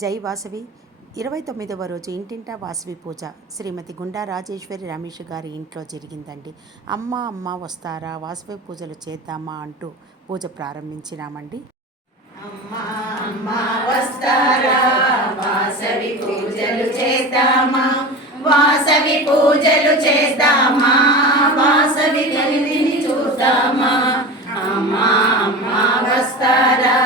జై వాసవి 29వ రోజు ఇంటింటా వాసవి పూజ శ్రీమతి గుండా రాజేశ్వరి రమేష్ గారి ఇంట్లో జరిగిందండి. అమ్మ వస్తారా, వాసవి పూజలు చేద్దామా అంటూ పూజ ప్రారంభించినామండి. అమ్మా అమ్మా వస్తారా, వాసవి పూజలు చేద్దామా, వాసవి పూజలు చేద్దామా, వాసవి తల్లిని చూద్దామా. అమ్మా అమ్మా వస్తారా,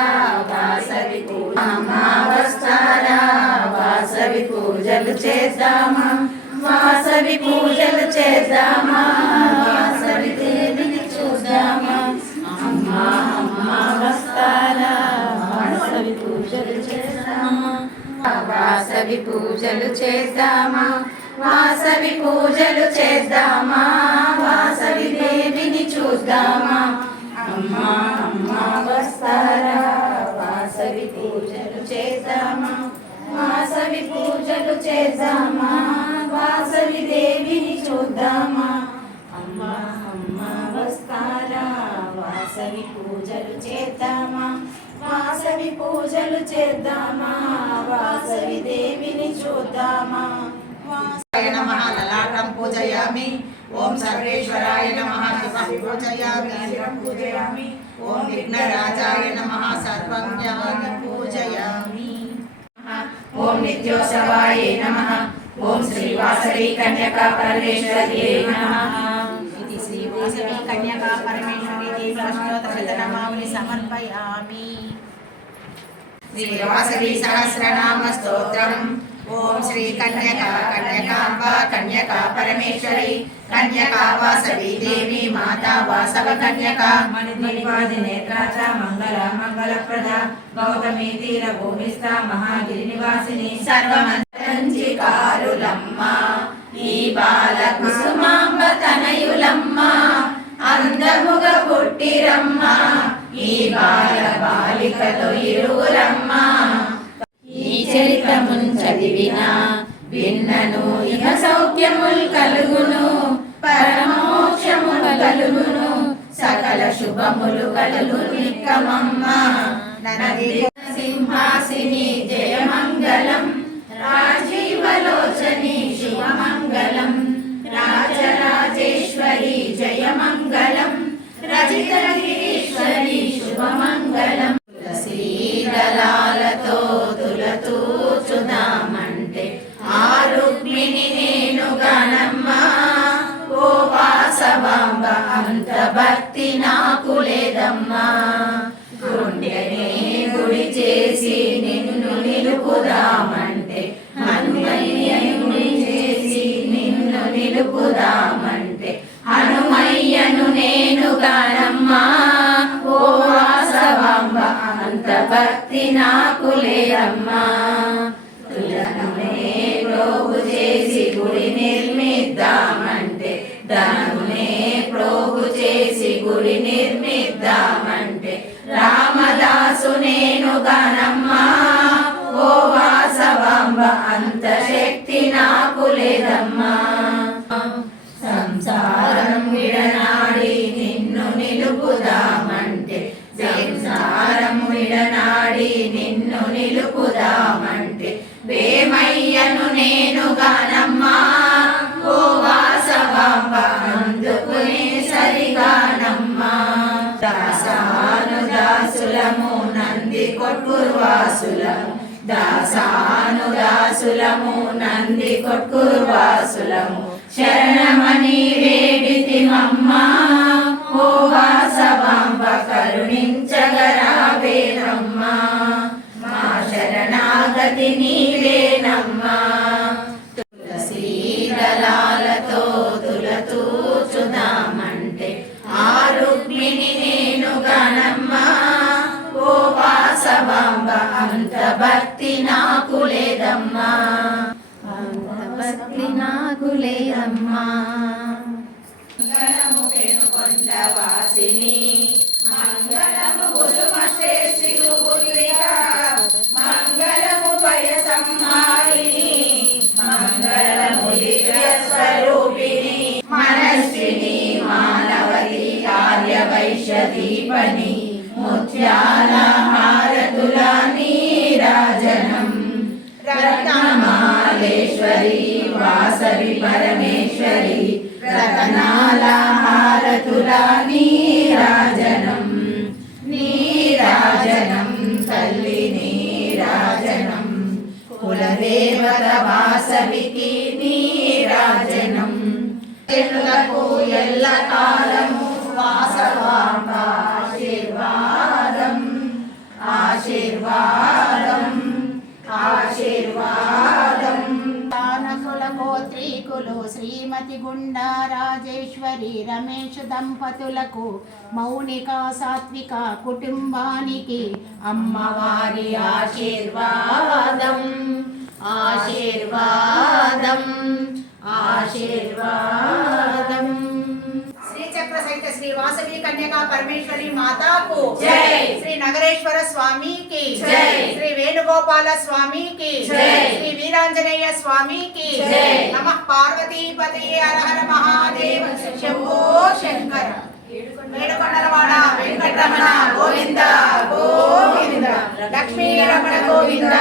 వాసవి పూజ, అమ్మా వస్తారా, వాసవి పూజలు చేద్దామా, వాసవి పూజలు చేద్దామా, వాసవి దేవిని చూద్దామా. అమ్మా అమ్మా వస్తారా, వాసవి పూజలు చేద్దామా, వాసవి పూజలు చేద్దామా, వాసవి పూజలు చేద్దామా, వాసవి దేవిని చూద్దామా. అమ్మా అమ్మా వస్తారా, వాసవి పూజలు చేద్దామా, వాసవి పూజలు చేద్దామా, వాసవి దేవిని చూద్దామా. అమ్మా అమ్మా వస్తారా, వాసవి పూజలు చేద్దామా, వాసవి పూజలు చేద్దామా, వాసవి దేవిని చూద్దామా. నమః లలాటం పూజయామి. ఓం సర్వేశ్వరాయ నమః శివం పూజయామి, శివం పూజయామి. ఓం విఘ్నరాజాయ నమః సర్వజ్ఞాని పూజయామి. ఓం నిత్యోత్సవాయ నమః. ఓం శ్రీ వాసవి కన్యకా పరమేశ్వర్యై నమః. ఇది శ్రీ వాసవి కన్యకా పరమేశ్వరి దేవి అష్టోత్తరశతనామావళి సమర్పయామి. శ్రీ వాసవి సహస్రనామ స్తోత్రం. ఓం శ్రీ కన్యకా కన్యకాంబ కన్యకా పరమేశ్వరి కన్యకా వాసవి దేవి మాతా వాసవ కన్యకా మణిద్వనిపాది నేత్రాచ మంగళ మంగళప్రద గౌతమీ తీర భూమిస్థ మహాగిరి నివాసిని సర్వమంత్రంజికారులమ్మ ఈ బాల కుసుమాంబ తనయులమ్మ అందముగ పుట్టిరమ్మ ఈ బాల బాలికలు ఇరువురమ్మ. ఈ చరిత్రమున్ చదివిన విన్నను ఇహ సౌఖ్యముల్ కలుగును, పరమోక్షములు కలుగును, సకల శుభములు కలుగు నిక్కమమ్మ. నది సింహాసిని జయమంగళం, రాజీవలోచని శుభమంగళం, రాజరాజేశ్వరి జయమంగళం, రజితగిరీశ్వరి శుభమంగళం. శ్రీదళాలతో తులతూచుదామంటే ఆ రుక్మిణి నేను గణమ్మా. ఓ వాసవాంబ అంత భక్తి నాకు లేదమ్మా. గుండెనే గుడి చేసి నిన్ను నిలుపుదామంటే, హనుమయ్యను చేసి నిన్ను నిలుపుదామంటే హనుమయ్యను నేను గణమ్మా. ఓ వాసవాంబ అంత భక్తి నాకు లేదమ్మా. తులనునే ప్రోగు చేసి గుడి నిర్మిద్దామంటే, ధనునే ప్రోగు చేసి గుడి నిర్మిద్దామంటే రామదాసు నేను గణమ్మా. ఓ వాసవాంబ అంత శక్తి నాకు లేదమ్మా. సంసారం విడనాడి నిన్ను నిలుపుదామంటే, సంసారం విడనాడి నిన్ను నిలుపుదామంటే వేమయ్యను నేను గానమ్మా. ఓ వాసవాంబ అందుకునే సరిగానమ్మా. దాసాను దాసులము నంది కొట్కుర్వాసులము, దాసాను దాసులము నంది కొట్కుర్వాసులము శరణమని వేడితిమమ్మా. ఓ వాసవాంబ కరుణించగరావేనమ్మా. మా శరణాగతి నీవేనమ్మా. తులసీదళాలతో తులతూచుదామంటే ఆ రుక్మిణి నేను గణమ్మా. ఓ వాసవాంబ అంత భక్తి నాకు లేదమ్మా, అంత భక్తి నాకు లేదమ్మా. మంగళము పెనుకొండ వాసిని, మంగళము గురుమశ్రేష్ఠి గురుపుత్రిక, మంగళము భయ సంహారిణి, మంగళము దివ్య స్వరూపిణి, మనస్విని మానవతి ఆర్య వైశ్య దీపని, ముత్యాల హారతుల నీరాజనం ఈశ్వరి వాసవి పరమేశ్వరి రతనాల హారతుల నీరాజనం నీరాజనం తల్లి నీరాజనం కులదేవత వాసవికి నీరాజనం చెనులకు ఎల్ల కాలము వాసవాంబ ఆశీర్వాదం ఆశీర్వాదం ఆశీర్వాదం తానకుల గోత్రీకులు శ్రీమతి గుండా రాజేశ్వరి రమేష్ దంపతులకు మౌనిక సాత్విక కుటుంబానికి అమ్మవారి ఆశీర్వాదం ఆశీర్వాదం ఆశీర్వాదం. శ్రీచక్ర సహిత శ్రీ వాసవి కన్యకా పరమేశ్వరి మాతాకు జై. శ్రీ నగరేశ్వర స్వామికి జై. శ్రీ వేణుగోపాల స్వామికి జై. శ్రీ వీరాంజనేయ స్వామికి జై. నమః పార్వతీపతయే హర హర మహాదేవ శంభో శంకర. వేడుకొండలవాడ వెంకటరమణ గోవింద గోవింద లక్ష్మీ రమణ గోవింద